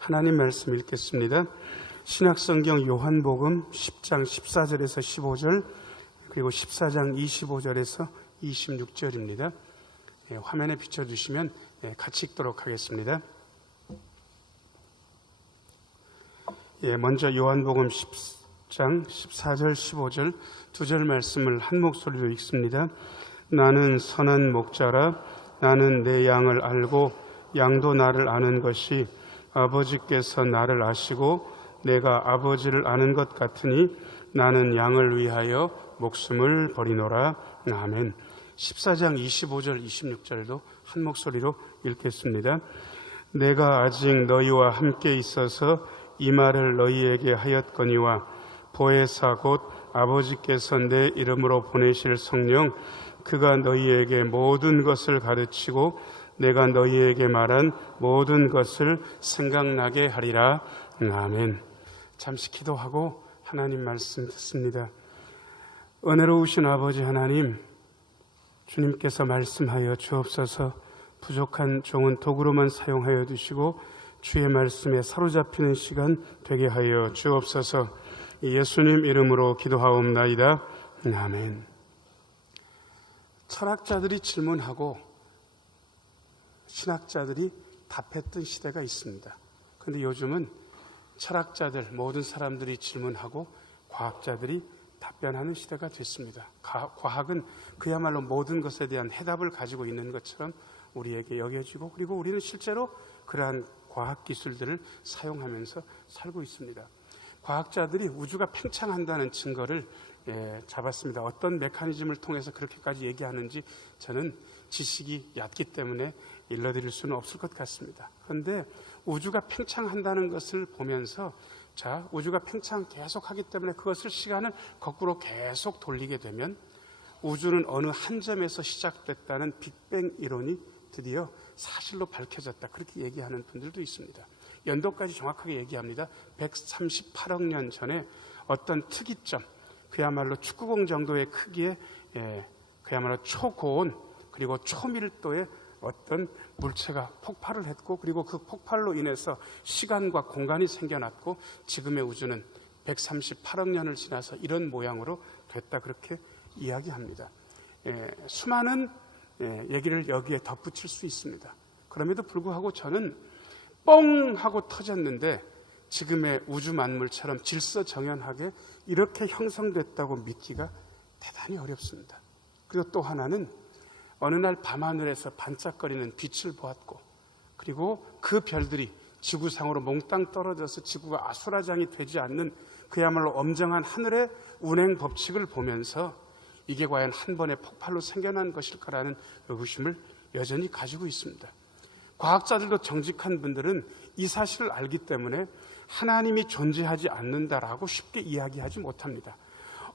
하나님 말씀 읽겠습니다. 신약성경 요한복음 10장 14절에서 15절 그리고 14장 25절에서 26절입니다. 화면에 비춰주시면 같이 읽도록 하겠습니다. 먼저 요한복음 10장 14절 15절 두 절 말씀을 한 목소리로 읽습니다. 나는 선한 목자라. 나는 내 양을 알고 양도 나를 아는 것이 아버지께서 나를 아시고 내가 아버지를 아는 것 같으니 나는 양을 위하여 목숨을 버리노라. 아멘. 14장 25절 26절도 한 목소리로 읽겠습니다. 내가 아직 너희와 함께 있어서 이 말을 너희에게 하였거니와 보혜사 곧 아버지께서 내 이름으로 보내실 성령 그가 너희에게 모든 것을 가르치고 내가 너희에게 말한 모든 것을 생각나게 하리라. 아멘. 잠시 기도하고 하나님 말씀 듣습니다. 은혜로우신 아버지 하나님, 주님께서 말씀하여 주옵소서. 부족한 종은 도구로만 사용하여 주시고 주의 말씀에 사로잡히는 시간 되게 하여 주옵소서. 예수님 이름으로 기도하옵나이다. 아멘. 철학자들이 질문하고 신학자들이 답했던 시대가 있습니다. 그런데 요즘은 철학자들, 모든 사람들이 질문하고 과학자들이 답변하는 시대가 됐습니다. 과학은 그야말로 모든 것에 대한 해답을 가지고 있는 것처럼 우리에게 여겨지고, 그리고 우리는 실제로 그러한 과학기술들을 사용하면서 살고 있습니다. 과학자들이 우주가 팽창한다는 증거를 잡았습니다. 어떤 메커니즘을 통해서 그렇게까지 얘기하는지 저는 지식이 얕기 때문에 일러드릴 수는 없을 것 같습니다. 그런데 우주가 팽창한다는 것을 보면서 우주가 팽창 계속하기 때문에 그것을 시간을 거꾸로 계속 돌리게 되면 우주는 어느 한 점에서 시작됐다는 빅뱅 이론이 드디어 사실로 밝혀졌다. 그렇게 얘기하는 분들도 있습니다. 연도까지 정확하게 얘기합니다. 138억 년 전에 어떤 특이점, 그야말로 축구공 정도의 크기의 그야말로 초고온 그리고 초밀도의 어떤 물체가 폭발을 했고, 그리고 그 폭발로 인해서 시간과 공간이 생겨났고 지금의 우주는 138억 년을 지나서 이런 모양으로 됐다. 그렇게 이야기합니다. 수많은 얘기를 여기에 덧붙일 수 있습니다. 그럼에도 불구하고 저는 뻥 하고 터졌는데 지금의 우주 만물처럼 질서정연하게 이렇게 형성됐다고 믿기가 대단히 어렵습니다. 그리고 또 하나는 어느 날 밤하늘에서 반짝거리는 빛을 보았고, 그리고 그 별들이 지구상으로 몽땅 떨어져서 지구가 아수라장이 되지 않는 그야말로 엄정한 하늘의 운행 법칙을 보면서 이게 과연 한 번의 폭발로 생겨난 것일까라는 의구심을 여전히 가지고 있습니다. 과학자들도 정직한 분들은 이 사실을 알기 때문에 하나님이 존재하지 않는다라고 쉽게 이야기하지 못합니다.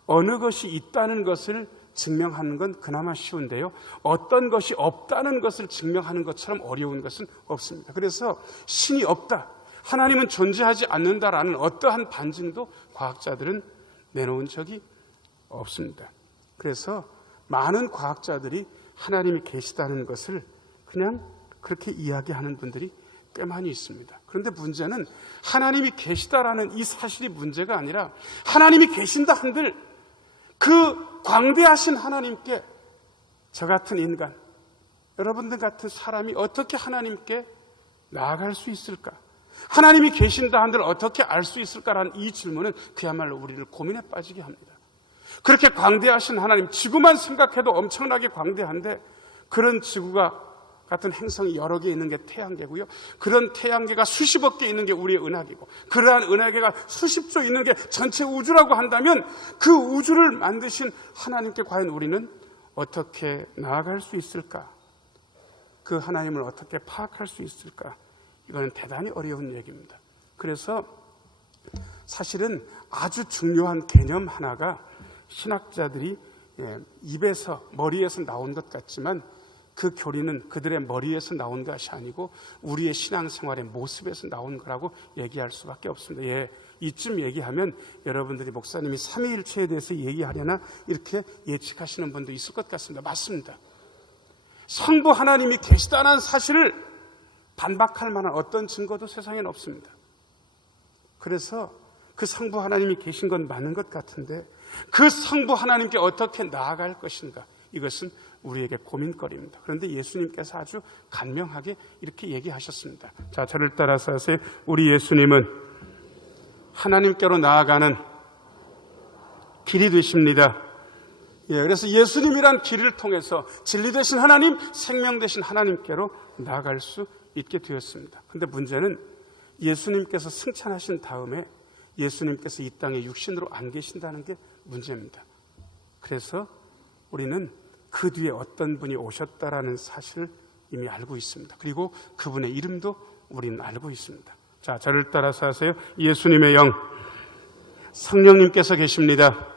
어느 것이 있다는 것을 증명하는 건 그나마 쉬운데요, 어떤 것이 없다는 것을 증명하는 것처럼 어려운 것은 없습니다. 그래서 신이 없다, 하나님은 존재하지 않는다라는 어떠한 반증도 과학자들은 내놓은 적이 없습니다. 그래서 많은 과학자들이 하나님이 계시다는 것을 그냥 그렇게 이야기하는 분들이 꽤 많이 있습니다. 그런데 문제는 하나님이 계시다라는 이 사실이 문제가 아니라, 하나님이 계신다 한들 그 광대하신 하나님께 저 같은 인간, 여러분들 같은 사람이 어떻게 하나님께 나아갈 수 있을까? 하나님이 계신다 한들 어떻게 알 수 있을까라는 이 질문은 그야말로 우리를 고민에 빠지게 합니다. 그렇게 광대하신 하나님, 지구만 생각해도 엄청나게 광대한데 그런 지구가 같은 행성이 여러 개 있는 게 태양계고요, 그런 태양계가 수십억 개 있는 게 우리의 은하계고, 그러한 은하계가 수십조 있는 게 전체 우주라고 한다면 그 우주를 만드신 하나님께 과연 우리는 어떻게 나아갈 수 있을까? 그 하나님을 어떻게 파악할 수 있을까? 이거는 대단히 어려운 얘기입니다. 그래서 사실은 아주 중요한 개념 하나가 신학자들이 입에서, 머리에서 나온 것 같지만 그 교리는 그들의 머리에서 나온 것이 아니고 우리의 신앙생활의 모습에서 나온 거라고 얘기할 수밖에 없습니다. 이쯤 얘기하면 여러분들이 목사님이 삼위일체에 대해서 얘기하려나 이렇게 예측하시는 분도 있을 것 같습니다. 맞습니다. 성부 하나님이 계시다는 사실을 반박할 만한 어떤 증거도 세상에는 없습니다. 그래서 그 성부 하나님이 계신 건 맞는 것 같은데 그 성부 하나님께 어떻게 나아갈 것인가, 이것은 우리에게 고민거리입니다. 그런데 예수님께서 아주 간명하게 이렇게 얘기하셨습니다. 자, 저를 따라서 하세요. 우리 예수님은 하나님께로 나아가는 길이 되십니다. 그래서 예수님이란 길을 통해서 진리 되신 하나님, 생명 되신 하나님께로 나아갈 수 있게 되었습니다. 그런데 문제는 예수님께서 승천하신 다음에 예수님께서 이 땅에 육신으로 안 계신다는 게 문제입니다. 그래서 우리는 그 뒤에 어떤 분이 오셨다라는 사실을 이미 알고 있습니다. 그리고 그분의 이름도 우리는 알고 있습니다. 자, 저를 따라서 하세요. 예수님의 영, 성령님께서 계십니다.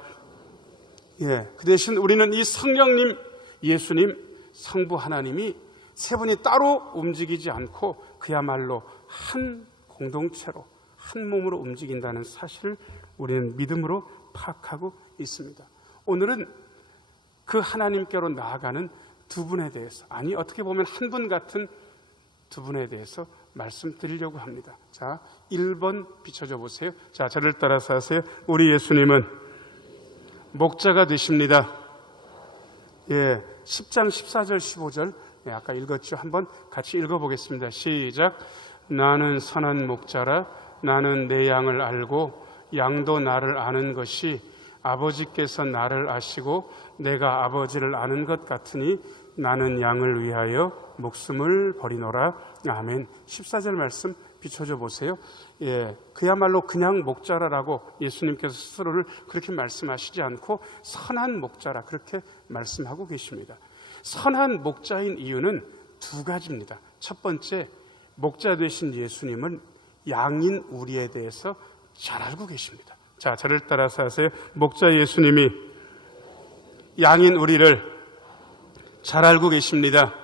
그 대신 우리는 이 성령님, 예수님, 성부 하나님이 세 분이 따로 움직이지 않고 그야말로 한 공동체로, 한 몸으로 움직인다는 사실을 우리는 믿음으로 파악하고 있습니다. 오늘은 그 하나님께로 나아가는 두 분에 대해서, 아니 어떻게 보면 한 분 같은 두 분에 대해서 말씀드리려고 합니다. 자, 1번 비춰줘 보세요. 자, 저를 따라서 하세요. 우리 예수님은 목자가 되십니다. 10장 14절 15절 아까 읽었죠. 한번 같이 읽어보겠습니다. 시작. 나는 선한 목자라. 나는 내 양을 알고 양도 나를 아는 것이 아버지께서 나를 아시고 내가 아버지를 아는 것 같으니 나는 양을 위하여 목숨을 버리노라. 아멘. 14절 말씀 비춰줘 보세요. 그야말로 그냥 목자라라고 예수님께서 스스로를 그렇게 말씀하시지 않고 선한 목자라 그렇게 말씀하고 계십니다. 선한 목자인 이유는 두 가지입니다. 첫 번째, 목자 되신 예수님은 양인 우리에 대해서 잘 알고 계십니다. 자, 저를 따라서 하세요. 목자 예수님이 양인 우리를 잘 알고 계십니다.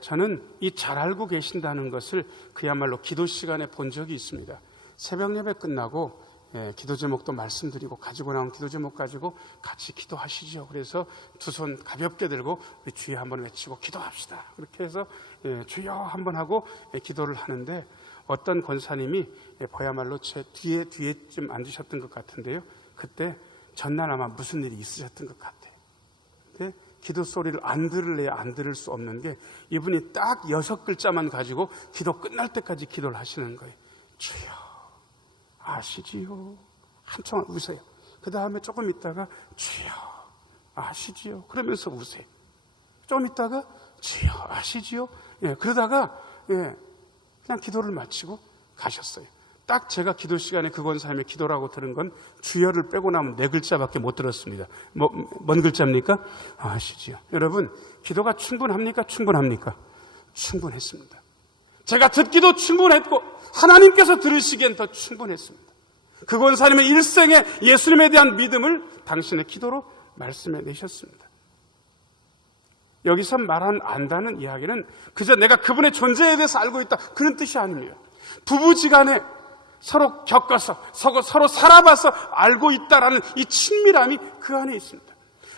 저는 이 잘 알고 계신다는 것을 그야말로 기도 시간에 본 적이 있습니다. 새벽 예배 끝나고 기도 제목도 말씀드리고 가지고 나온 기도 제목 가지고 같이 기도하시죠. 그래서 두 손 가볍게 들고 우리 주여 한번 외치고 기도합시다. 그렇게 해서 주여 한번 하고 기도를 하는데 어떤 권사님이 보야말로 제 뒤에쯤 앉으셨던 것 같은데요. 그때 전날 아마 무슨 일이 있으셨던 것 같아요. 근데 기도 소리를 안 들을래야 안 들을 수 없는 게 이분이 딱 6글자만 가지고 기도 끝날 때까지 기도를 하시는 거예요. 주여 아시지요. 한참 우세요. 그 다음에 조금 있다가 주여 아시지요. 그러면서 우세요. 좀 있다가 주여 아시지요. 그러다가 그냥 기도를 마치고 가셨어요. 딱 제가 기도 시간에 그 권사님의 기도라고 들은 건 주여를 빼고 나면 4글자밖에 못 들었습니다. 뭔 글자입니까? 아시지요. 여러분, 기도가 충분합니까? 충분합니까? 충분했습니다. 제가 듣기도 충분했고 하나님께서 들으시기엔 더 충분했습니다. 그 권사님의 일생에 예수님에 대한 믿음을 당신의 기도로 말씀해 내셨습니다. 여기서 말한 안다는 이야기는 그저 내가 그분의 존재에 대해서 알고 있다 그런 뜻이 아닙니다. 부부지간에 서로 겪어서 서로 살아봐서 알고 있다라는 이 친밀함이 그 안에 있습니다.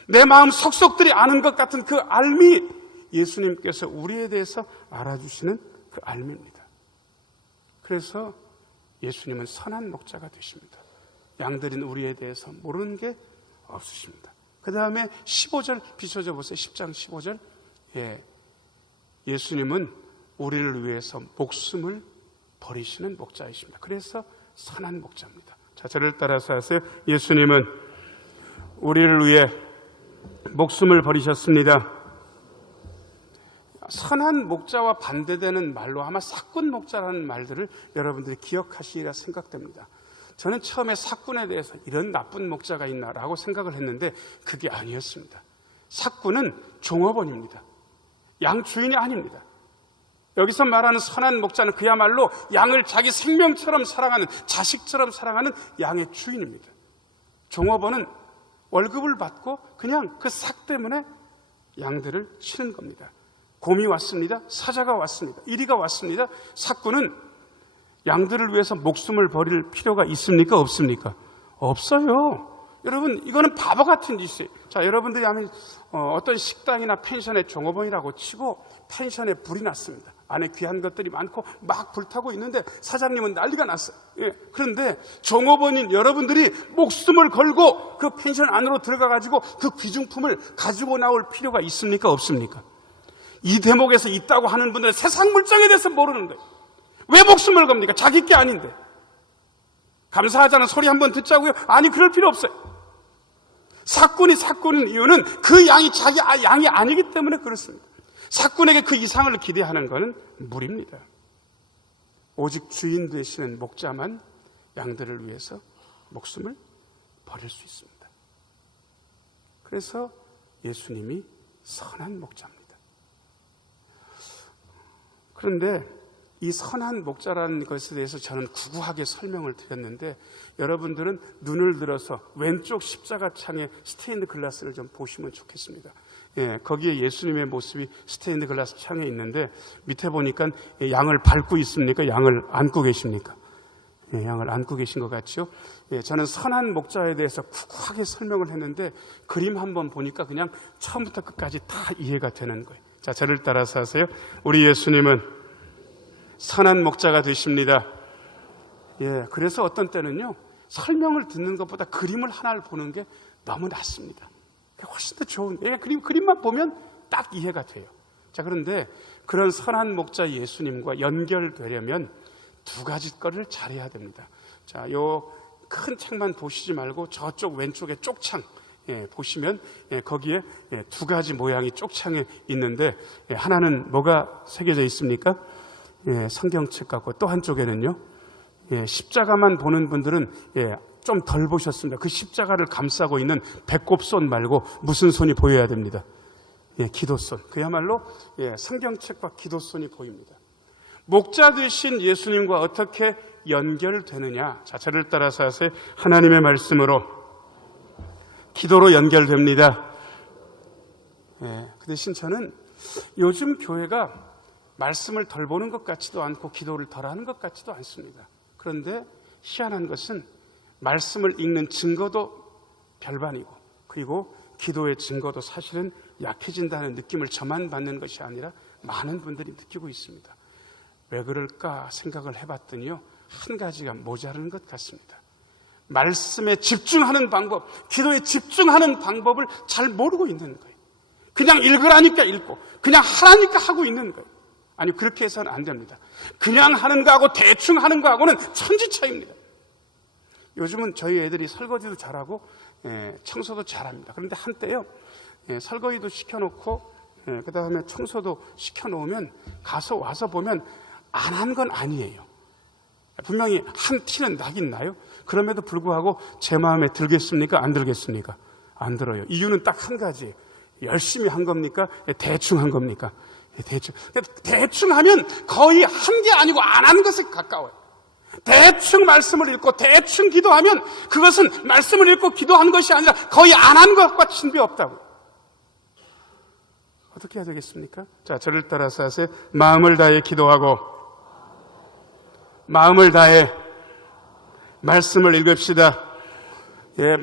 내 마음 속속들이 아는 것 같은 그 알미, 예수님께서 우리에 대해서 알아주시는 그 알미입니다. 그래서 예수님은 선한 목자가 되십니다. 양들인 우리에 대해서 모르는 게 없으십니다. 그 다음에 15절 비춰줘 보세요. 10장 15절. 예수님은 우리를 위해서 목숨을 버리시는 목자이십니다. 그래서 선한 목자입니다. 자, 저를 따라서 하세요. 예수님은 우리를 위해 목숨을 버리셨습니다. 선한 목자와 반대되는 말로 아마 사꾼 목자라는 말들을 여러분들이 기억하시리라 생각됩니다. 저는 처음에 사꾼에 대해서 이런 나쁜 목자가 있나라고 생각을 했는데 그게 아니었습니다. 사꾼은 종업원입니다. 양 주인이 아닙니다. 여기서 말하는 선한 목자는 그야말로 양을 자기 생명처럼 사랑하는, 자식처럼 사랑하는 양의 주인입니다. 종업원은 월급을 받고 그냥 그 삭 때문에 양들을 치는 겁니다. 곰이 왔습니다. 사자가 왔습니다. 이리가 왔습니다. 사꾼은 양들을 위해서 목숨을 버릴 필요가 있습니까? 없습니까? 없어요. 여러분, 이거는 바보 같은 짓이에요. 자, 여러분들이 하면 어떤 식당이나 펜션의 종업원이라고 치고 펜션에 불이 났습니다. 안에 귀한 것들이 많고 막 불타고 있는데 사장님은 난리가 났어요. 예. 그런데 종업원인 여러분들이 목숨을 걸고 그 펜션 안으로 들어가가지고 그 귀중품을 가지고 나올 필요가 있습니까? 없습니까? 이 대목에서 있다고 하는 분들은 세상 물정에 대해서 모르는 거예요. 왜 목숨을 겁니까? 자기 게 아닌데. 감사하자는 소리 한번 듣자고요? 아니, 그럴 필요 없어요. 사꾼인 이유는 그 양이 자기 양이 아니기 때문에 그렇습니다. 사꾼에게 그 이상을 기대하는 것은 무리입니다. 오직 주인 되시는 목자만 양들을 위해서 목숨을 버릴 수 있습니다. 그래서 예수님이 선한 목자입니다. 그런데 이 선한 목자라는 것에 대해서 저는 구구하게 설명을 드렸는데 여러분들은 눈을 들어서 왼쪽 십자가 창에 스테인드 글라스를 좀 보시면 좋겠습니다. 예, 거기에 예수님의 모습이 스테인드 글라스 창에 있는데 밑에 보니까 양을 밟고 있습니까? 양을 안고 계십니까? 예, 양을 안고 계신 것 같죠? 예, 저는 선한 목자에 대해서 구구하게 설명을 했는데 그림 한번 보니까 그냥 처음부터 끝까지 다 이해가 되는 거예요. 자, 저를 따라서 하세요. 우리 예수님은 선한 목자가 되십니다. 예, 그래서 어떤 때는요, 설명을 듣는 것보다 그림을 하나를 보는 게 너무 낫습니다. 훨씬 더 좋은, 그림만 보면 딱 이해가 돼요. 자, 그런데 그런 선한 목자 예수님과 연결되려면 두 가지 거를 잘해야 됩니다. 자, 요 큰 책만 보시지 말고 저쪽 왼쪽에 쪽창, 예, 보시면 거기에 두 가지 모양이 쪽창에 있는데 하나는 뭐가 새겨져 있습니까? 성경책 같고 또 한쪽에는요, 십자가만 보는 분들은 좀 덜 보셨습니다. 그 십자가를 감싸고 있는 배꼽손 말고 무슨 손이 보여야 됩니다. 기도손. 그야말로 성경책과 기도손이 보입니다. 목자 되신 예수님과 어떻게 연결되느냐? 자, 저를 따라서 하세요. 하나님의 말씀으로 기도로 연결됩니다. 그 대신 저는 요즘 교회가 말씀을 덜 보는 것 같지도 않고 기도를 덜 하는 것 같지도 않습니다. 그런데 희한한 것은 말씀을 읽는 증거도 별반이고 그리고 기도의 증거도 사실은 약해진다는 느낌을 저만 받는 것이 아니라 많은 분들이 느끼고 있습니다. 왜 그럴까 생각을 해봤더니요, 한 가지가 모자라는 것 같습니다. 말씀에 집중하는 방법, 기도에 집중하는 방법을 잘 모르고 있는 거예요. 그냥 읽으라니까 읽고 그냥 하라니까 하고 있는 거예요. 아니, 그렇게 해서는 안 됩니다. 그냥 하는 거하고 대충 하는 거하고는 천지 차이입니다. 요즘은 저희 애들이 설거지도 잘하고 청소도 잘합니다. 그런데 한때요, 설거지도 시켜놓고 그 다음에 청소도 시켜놓으면 와서 보면 안 한 건 아니에요. 분명히 한 티는 나긴 나요. 그럼에도 불구하고 제 마음에 들겠습니까? 안 들겠습니까? 안 들어요. 이유는 딱 한 가지예요. 열심히 한 겁니까? 대충 한 겁니까? 대충 하면 거의 한 게 아니고 안 하는 것에 가까워요. 대충 말씀을 읽고 대충 기도하면 그것은 말씀을 읽고 기도하는 것이 아니라 거의 안 한 것과 친비 없다고. 어떻게 해야 되겠습니까? 자, 저를 따라서 하세요. 마음을 다해 기도하고 마음을 다해 말씀을 읽읍시다.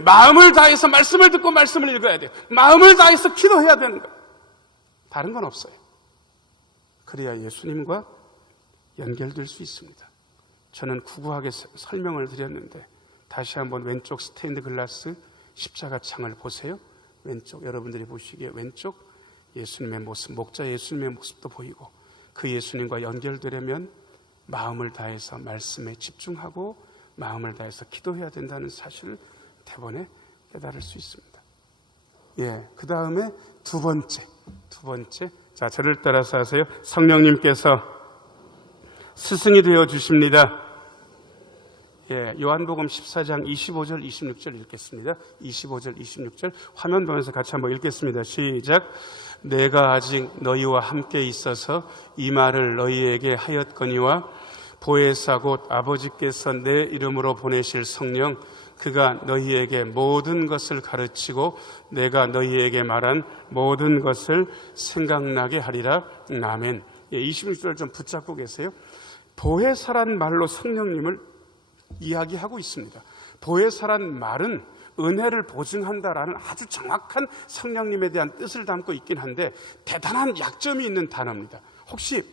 마음을 다해서 말씀을 듣고 말씀을 읽어야 돼요. 마음을 다해서 기도해야 되는 거예요. 다른 건 없어요. 그래야 예수님과 연결될 수 있습니다. 저는 구구하게 설명을 드렸는데 다시 한번 왼쪽 스테인드 글라스 십자가 창을 보세요. 왼쪽, 여러분들이 보시기에 왼쪽 예수님의 모습, 목자 예수님의 모습도 보이고 그 예수님과 연결되려면 마음을 다해서 말씀에 집중하고 마음을 다해서 기도해야 된다는 사실을 대번에 깨달을 수 있습니다. 그 다음에 두 번째. 자, 저를 따라서 하세요. 성령님께서 스승이 되어 주십니다. 요한복음 14장 25절, 26절 읽겠습니다. 25절, 26절 화면 보면서 같이 한번 읽겠습니다. 시작. 내가 아직 너희와 함께 있어서 이 말을 너희에게 하였거니와 보혜사 곧 아버지께서 내 이름으로 보내실 성령 그가 너희에게 모든 것을 가르치고 내가 너희에게 말한 모든 것을 생각나게 하리라. 아멘. 26절 좀 붙잡고 계세요. 보혜사란 말로 성령님을 이야기하고 있습니다. 보혜사란 말은 은혜를 보증한다라는 아주 정확한 성령님에 대한 뜻을 담고 있긴 한데 대단한 약점이 있는 단어입니다. 혹시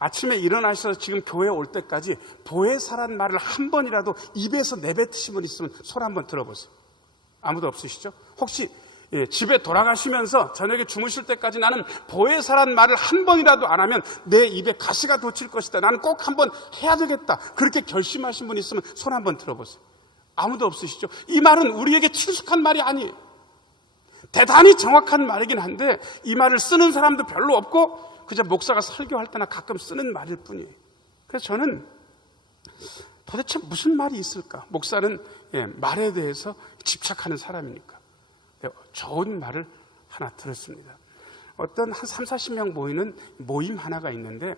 아침에 일어나셔서 지금 교회 올 때까지 보혜사란 말을 한 번이라도 입에서 내뱉으신 분 있으면 손 한번 들어보세요. 아무도 없으시죠? 혹시 집에 돌아가시면서 저녁에 주무실 때까지 나는 보혜사란 말을 한 번이라도 안 하면 내 입에 가시가 돋칠 것이다. 나는 꼭 한번 해야 되겠다. 그렇게 결심하신 분 있으면 손 한번 들어보세요. 아무도 없으시죠? 이 말은 우리에게 친숙한 말이 아니에요. 대단히 정확한 말이긴 한데 이 말을 쓰는 사람도 별로 없고 그저 목사가 설교할 때나 가끔 쓰는 말일 뿐이에요. 그래서 저는 도대체 무슨 말이 있을까? 목사는 말에 대해서 집착하는 사람이니까 좋은 말을 하나 들었습니다. 어떤 한 3, 40명 모이는 모임 하나가 있는데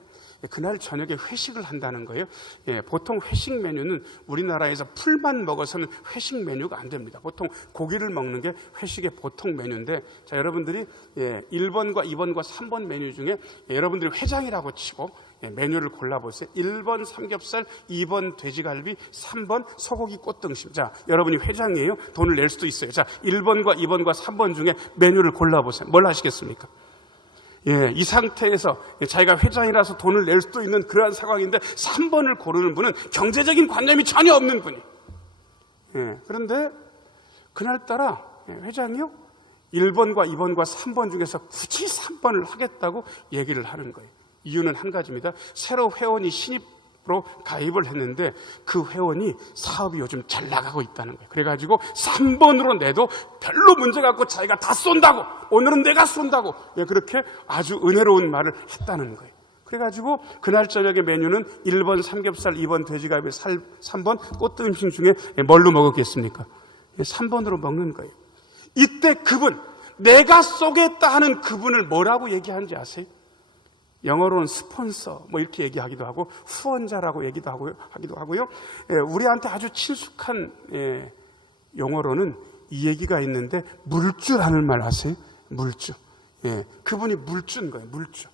그날 저녁에 회식을 한다는 거예요. 보통 회식 메뉴는 우리나라에서 풀만 먹어서는 회식 메뉴가 안 됩니다. 보통 고기를 먹는 게 회식의 보통 메뉴인데, 자, 여러분들이 1번과 2번과 3번 메뉴 중에 여러분들이 회장이라고 치고 메뉴를 골라보세요. 1번 삼겹살, 2번 돼지갈비, 3번 소고기 꽃등심. 자, 여러분이 회장이에요. 돈을 낼 수도 있어요. 자, 1번과 2번과 3번 중에 메뉴를 골라보세요. 뭘 하시겠습니까? 이 상태에서 자기가 회장이라서 돈을 낼 수도 있는 그러한 상황인데 3번을 고르는 분은 경제적인 관념이 전혀 없는 분이. 그런데 그날따라 회장이요 1번과 2번과 3번 중에서 굳이 3번을 하겠다고 얘기를 하는 거예요. 이유는 한 가지입니다. 새로 회원이 신입으로 가입을 했는데 그 회원이 사업이 요즘 잘 나가고 있다는 거예요. 그래가지고 3번으로 내도 별로 문제가 없고 자기가 다 쏜다고, 오늘은 내가 쏜다고, 그렇게 아주 은혜로운 말을 했다는 거예요. 그래가지고 그날 저녁의 메뉴는 1번 삼겹살, 2번 돼지갈비, 3번 꽃등심 중에 뭘로 먹었겠습니까? 3번으로 먹는 거예요. 이때 그분, 내가 쏘겠다 하는 그분을 뭐라고 얘기하는지 아세요? 영어로는 스폰서 뭐 이렇게 얘기하기도 하고 후원자라고 하기도 하고요. 우리한테 아주 친숙한 용어로는 이 얘기가 있는데 물주라는 말 아세요? 물주. 그분이 물주인 거예요. 물주.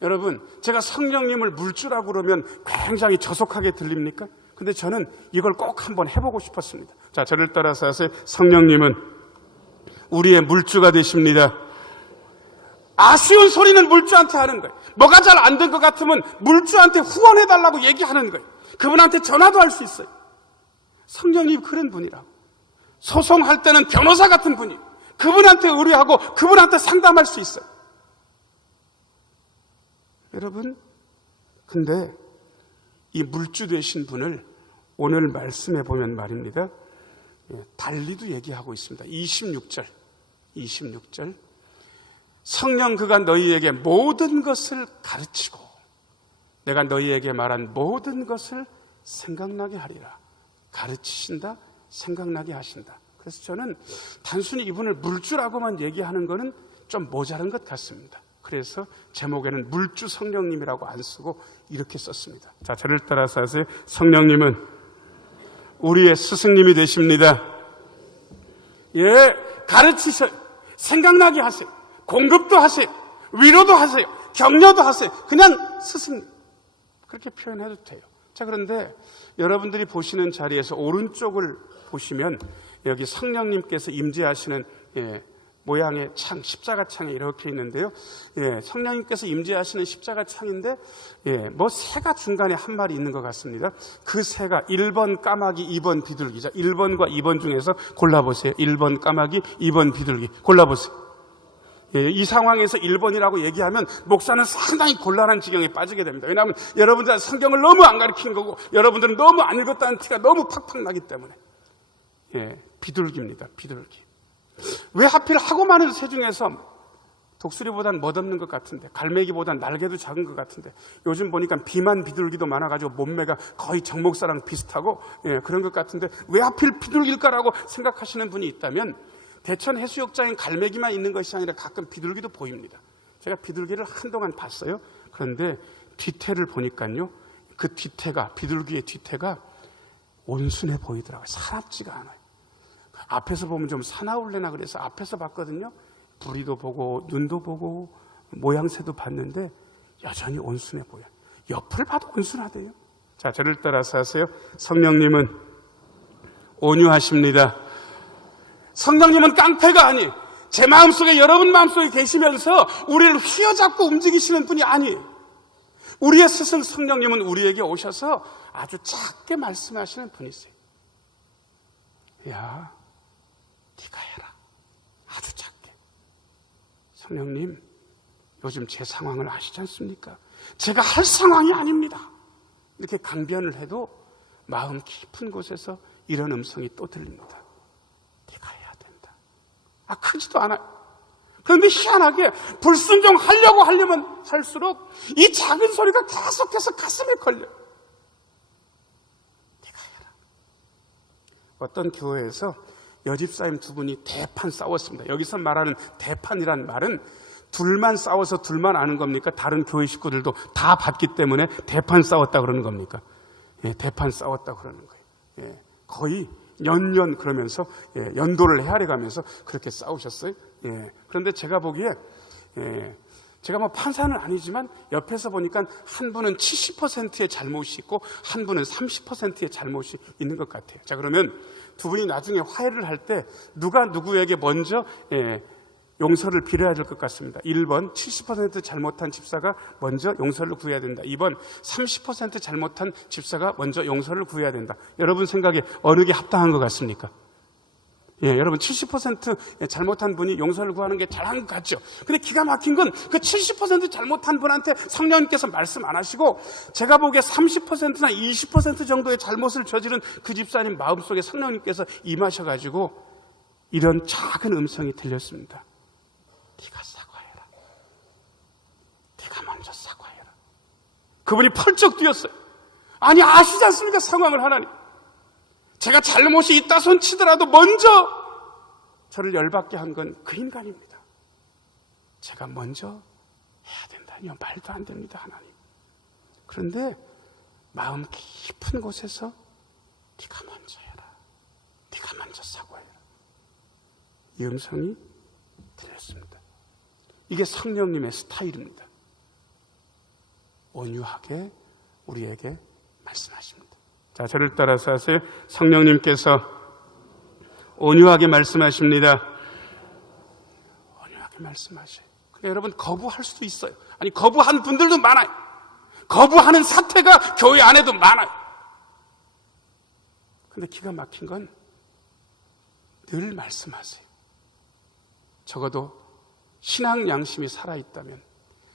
여러분, 제가 성령님을 물주라고 그러면 굉장히 저속하게 들립니까? 근데 저는 이걸 꼭 한번 해보고 싶었습니다. 자, 저를 따라서 하세요. 성령님은 우리의 물주가 되십니다. 아쉬운 소리는 물주한테 하는 거예요. 뭐가 잘 안 된 것 같으면 물주한테 후원해달라고 얘기하는 거예요. 그분한테 전화도 할 수 있어요. 성령님 그런 분이라고. 소송할 때는 변호사 같은 분이에요. 그분한테 의뢰하고 그분한테 상담할 수 있어요. 여러분, 근데 이 물주 되신 분을 오늘 말씀해 보면 말입니다. 달리도 얘기하고 있습니다. 26절. 성령 그가 너희에게 모든 것을 가르치고 내가 너희에게 말한 모든 것을 생각나게 하리라. 가르치신다, 생각나게 하신다. 그래서 저는 단순히 이분을 물주라고만 얘기하는 것은 좀 모자란 것 같습니다. 그래서 제목에는 물주 성령님이라고 안 쓰고 이렇게 썼습니다. 자, 저를 따라서 하세요. 성령님은 우리의 스승님이 되십니다. 가르치셔, 생각나게 하세요. 공급도 하세요. 위로도 하세요. 격려도 하세요. 그냥 스승님. 그렇게 표현해도 돼요. 자, 그런데 여러분들이 보시는 자리에서 오른쪽을 보시면 여기 성령님께서 임재하시는 모양의 창, 십자가 창이 이렇게 있는데요. 성령님께서 임재하시는 십자가 창인데 뭐 새가 중간에 한 마리 있는 것 같습니다. 그 새가 1번 까마귀, 2번 비둘기자. 1번과 2번 중에서 골라보세요. 1번 까마귀, 2번 비둘기. 골라보세요. 이 상황에서 1번이라고 얘기하면 목사는 상당히 곤란한 지경에 빠지게 됩니다. 왜냐하면 여러분들은 성경을 너무 안 가르친 거고 여러분들은 너무 안 읽었다는 티가 너무 팍팍 나기 때문에. 비둘기입니다. 비둘기. 왜 하필 하고 많은 새 중에서 독수리보단 멋없는 것 같은데, 갈매기보단 날개도 작은 것 같은데, 요즘 보니까 비만 비둘기도 많아가지고 몸매가 거의 정목사랑 비슷하고 그런 것 같은데 왜 하필 비둘기일까라고 생각하시는 분이 있다면 대천 해수욕장엔 갈매기만 있는 것이 아니라 가끔 비둘기도 보입니다. 제가 비둘기를 한동안 봤어요. 그런데 뒤태를 보니까요, 그 뒤태가, 비둘기의 뒤태가 온순해 보이더라고요. 사납지가 않아요. 앞에서 보면 좀 사나울래나 그래서 앞에서 봤거든요. 부리도 보고 눈도 보고 모양새도 봤는데 여전히 온순해 보여요. 옆을 봐도 온순하대요. 자, 저를 따라서 하세요. 성령님은 온유하십니다. 성령님은 깡패가 아니에요. 제 마음속에, 여러분 마음속에 계시면서 우리를 휘어잡고 움직이시는 분이 아니에요. 우리의 스승 성령님은 우리에게 오셔서 아주 작게 말씀하시는 분이세요. 야, 네가 해라. 아주 작게. 성령님, 요즘 제 상황을 아시지 않습니까? 제가 할 상황이 아닙니다. 이렇게 강변을 해도 마음 깊은 곳에서 이런 음성이 또 들립니다. 네가 해야 된다. 크지도 않아요. 그런데 희한하게 불순종하려고 하려면 할수록 이 작은 소리가 계속해서 가슴에 걸려요. 네가 해라. 어떤 교회에서 여집사님 두 분이 대판 싸웠습니다. 여기서 말하는 대판이란 말은 둘만 싸워서 둘만 아는 겁니까? 다른 교회 식구들도 다 봤기 때문에 대판 싸웠다 그러는 겁니까? 예, 대판 싸웠다 그러는 거예요. 예, 거의 연년 그러면서 연도를 헤아려 가면서 그렇게 싸우셨어요. 예, 그런데 제가 보기에 제가 뭐 판사는 아니지만 옆에서 보니까 한 분은 70%의 잘못이 있고 한 분은 30%의 잘못이 있는 것 같아요. 자, 그러면 두 분이 나중에 화해를 할 때 누가 누구에게 먼저 용서를 빌어야 될 것 같습니다. 1번 70% 잘못한 집사가 먼저 용서를 구해야 된다. 2번 30% 잘못한 집사가 먼저 용서를 구해야 된다. 여러분 생각에 어느 게 합당한 것 같습니까? 예, 여러분 70% 잘못한 분이 용서를 구하는 게 잘한 것 같죠? 근데 기가 막힌 건 그 70% 잘못한 분한테 성령님께서 말씀 안 하시고 제가 보기에 30%나 20% 정도의 잘못을 저지른 그 집사님 마음속에 성령님께서 임하셔가지고 이런 작은 음성이 들렸습니다. 네가 사과해라. 네가 먼저 사과해라. 그분이 펄쩍 뛰었어요. 아니, 아시지 않습니까? 상황을 하나님. 제가 잘못이 있다 손 치더라도 먼저 저를 열받게 한 건 그 인간입니다. 제가 먼저 해야 된다니요. 말도 안 됩니다, 하나님. 그런데 마음 깊은 곳에서 네가 먼저 해라. 네가 먼저 사과해라. 이 음성이 들렸습니다. 이게 성령님의 스타일입니다. 온유하게 우리에게 말씀하십니다. 자, 저를 따라서 하세요. 성령님께서 온유하게 말씀하십니다. 온유하게 말씀하셔요. 근데 여러분 거부할 수도 있어요. 아니, 거부한 분들도 많아요. 거부하는 사태가 교회 안에도 많아요. 근데 기가 막힌 건 늘 말씀하세요. 적어도 신앙 양심이 살아있다면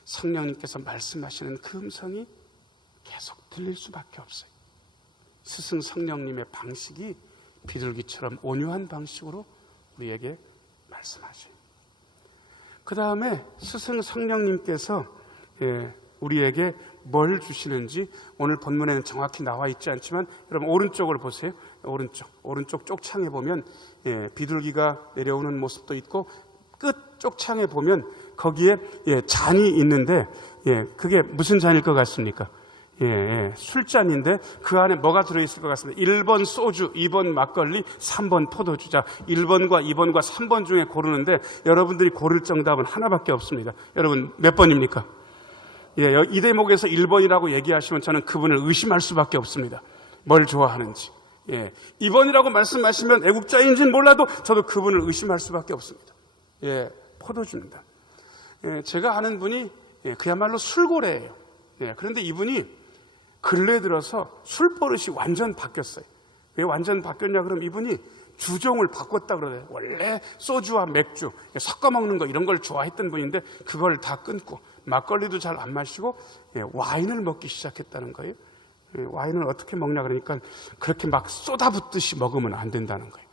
성령님께서 말씀하시는 그 음성이 계속 들릴 수밖에 없어요. 스승 성령님의 방식이 비둘기처럼 온유한 방식으로 우리에게 말씀하셔요. 그 다음에 스승 성령님께서 우리에게 뭘 주시는지 오늘 본문에는 정확히 나와 있지 않지만 여러분 오른쪽을 보세요. 오른쪽 쪽창에 보면 비둘기가 내려오는 모습도 있고 끝 쪽창에 보면 거기에 잔이 있는데 그게 무슨 잔일 것 같습니까? 술잔인데 그 안에 뭐가 들어있을 것 같습니다. 1번 소주, 2번 막걸리, 3번 포도주. 자, 1번과 2번과 3번 중에 고르는데 여러분들이 고를 정답은 하나밖에 없습니다. 여러분 몇 번입니까? 이 대목에서 1번이라고 얘기하시면 저는 그분을 의심할 수밖에 없습니다. 뭘 좋아하는지. 2번이라고 말씀하시면 애국자인지는 몰라도 저도 그분을 의심할 수밖에 없습니다. 포도주입니다. 제가 아는 분이 그야말로 술고래예요. 그런데 이분이 근래 들어서 술버릇이 완전 바뀌었어요. 왜 완전 바뀌었냐 그러면 이분이 주종을 바꿨다 그러네요. 원래 소주와 맥주 섞어 먹는 거 이런 걸 좋아했던 분인데 그걸 다 끊고 막걸리도 잘 안 마시고 와인을 먹기 시작했다는 거예요. 와인을 어떻게 먹냐 그러니까 그렇게 막 쏟아붓듯이 먹으면 안 된다는 거예요.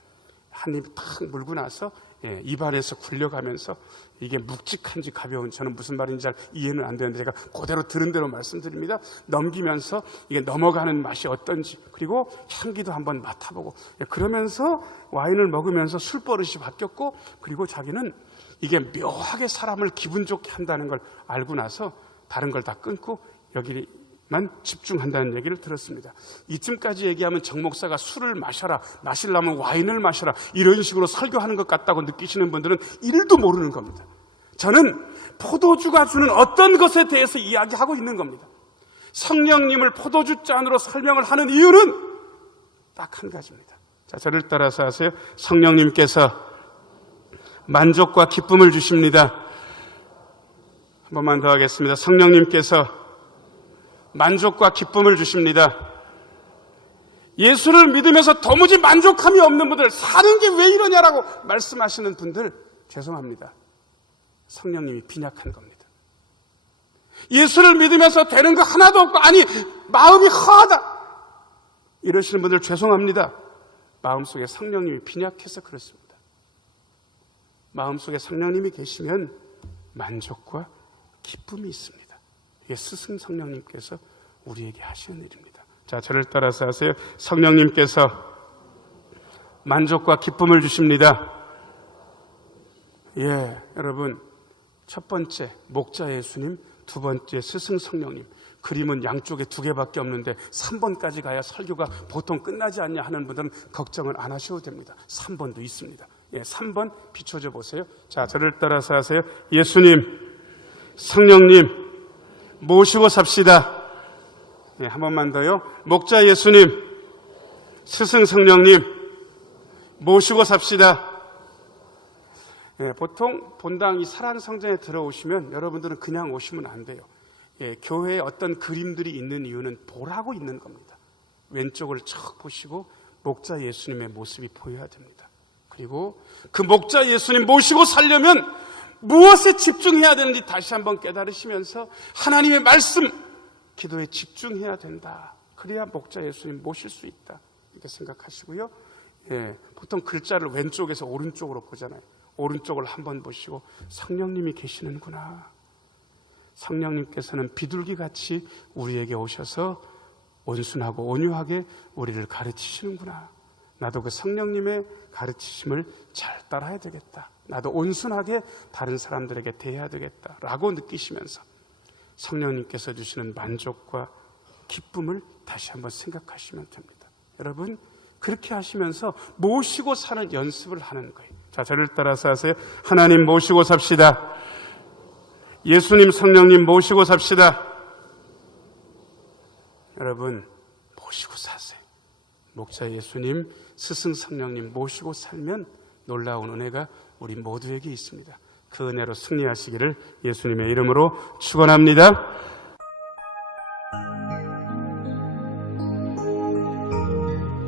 한 입 탁 물고 나서 입안에서 굴려가면서 이게 묵직한지 가벼운 저는 무슨 말인지 잘 이해는 안 되는데 제가 그대로 들은 대로 말씀드립니다. 넘기면서 이게 넘어가는 맛이 어떤지 그리고 향기도 한번 맡아보고 그러면서 와인을 먹으면서 술버릇이 바뀌었고 그리고 자기는 이게 묘하게 사람을 기분 좋게 한다는 걸 알고 나서 다른 걸 다 끊고 여기만 집중한다는 얘기를 들었습니다. 이쯤까지 얘기하면 정 목사가 술을 마셔라, 마시려면 와인을 마셔라 이런 식으로 설교하는 것 같다고 느끼시는 분들은 1도 모르는 겁니다. 저는 포도주가 주는 어떤 것에 대해서 이야기하고 있는 겁니다. 성령님을 포도주 잔으로 설명을 하는 이유는 딱 한 가지입니다. 자, 저를 따라서 하세요. 성령님께서 만족과 기쁨을 주십니다. 한 번만 더 하겠습니다. 성령님께서 만족과 기쁨을 주십니다. 예수를 믿으면서 도무지 만족함이 없는 분들, 사는 게 왜 이러냐라고 말씀하시는 분들, 죄송합니다. 성령님이 빈약한 겁니다. 예수를 믿으면서 되는 거 하나도 없고, 아니 마음이 허하다 이러시는 분들 죄송합니다. 마음속에 성령님이 빈약해서 그렇습니다. 마음속에 성령님이 계시면 만족과 기쁨이 있습니다. 이게 스승 성령님께서 우리에게 하시는 일입니다. 자, 저를 따라서 하세요. 성령님께서 만족과 기쁨을 주십니다. 예, 여러분, 첫 번째 목자 예수님, 두 번째 스승 성령님. 그림은 양쪽에 두 개밖에 없는데 3번까지 가야 설교가 보통 끝나지 않냐 하는 분들은 걱정을 안 하셔도 됩니다. 3번도 있습니다. 예, 3번 비춰줘 보세요. 자, 저를 따라서 하세요. 예수님, 성령님 모시고 삽시다. 예, 한 번만 더요. 목자 예수님, 스승 성령님 모시고 삽시다. 예, 보통 본당 이 사랑성전에 들어오시면 여러분들은 그냥 오시면 안 돼요. 예, 교회에 어떤 그림들이 있는 이유는 보라고 있는 겁니다. 왼쪽을 척 보시고 목자 예수님의 모습이 보여야 됩니다. 그리고 그 목자 예수님 모시고 살려면 무엇에 집중해야 되는지 다시 한번 깨달으시면서 하나님의 말씀, 기도에 집중해야 된다. 그래야 목자 예수님 모실 수 있다. 이렇게 생각하시고요. 예, 보통 글자를 왼쪽에서 오른쪽으로 보잖아요. 오른쪽을 한번 보시고 성령님이 계시는구나. 성령님께서는 비둘기같이 우리에게 오셔서 온순하고 온유하게 우리를 가르치시는구나. 나도 그 성령님의 가르치심을 잘 따라야 되겠다. 나도 온순하게 다른 사람들에게 대해야 되겠다 라고 느끼시면서 성령님께서 주시는 만족과 기쁨을 다시 한번 생각하시면 됩니다. 여러분, 그렇게 하시면서 모시고 사는 연습을 하는 거예요. 자, 저를 따라서 하세요. 하나님 모시고 삽시다. 예수님, 성령님 모시고 삽시다. 여러분, 모시고 사세요. 목자 예수님, 스승 성령님 모시고 살면 놀라운 은혜가 우리 모두에게 있습니다. 그 은혜로 승리하시기를 예수님의 이름으로 축원합니다.